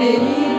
Amen.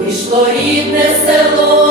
вийшло рідне село.